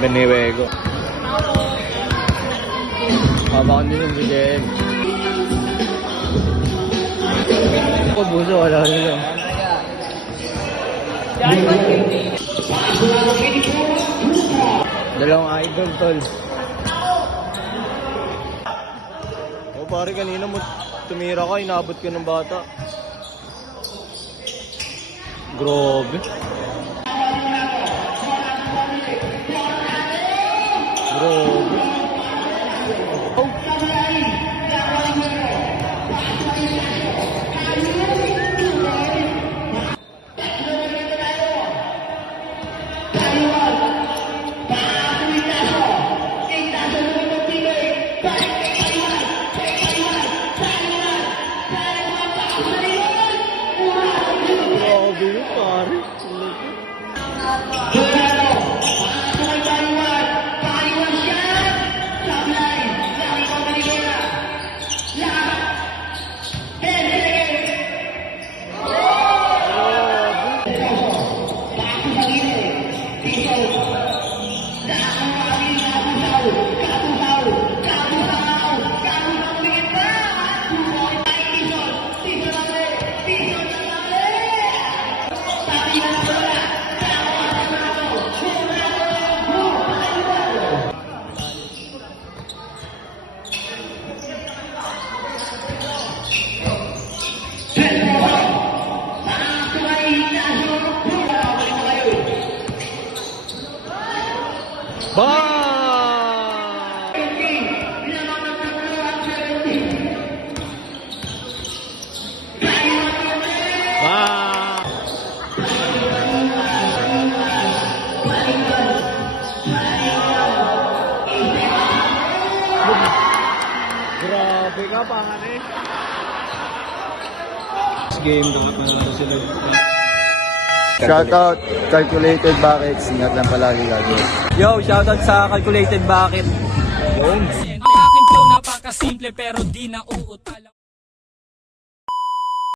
Beniwego. Habang din yung BGM. Ako buso, wala nila. Dalawang idol, tol. O pare, kanina mo tumira ka, inabot ka ng bata. Grabe. Grabe. Oh. Grabe yun, pare. Grabe ka, pangane. This game, dapat manalo sila. Shoutout, Calculated Buckets. Ingat lang palagi lagi. Yo, shoutout sa Calculated Bucket. Ang aking flow napakasimple pero di na uutala.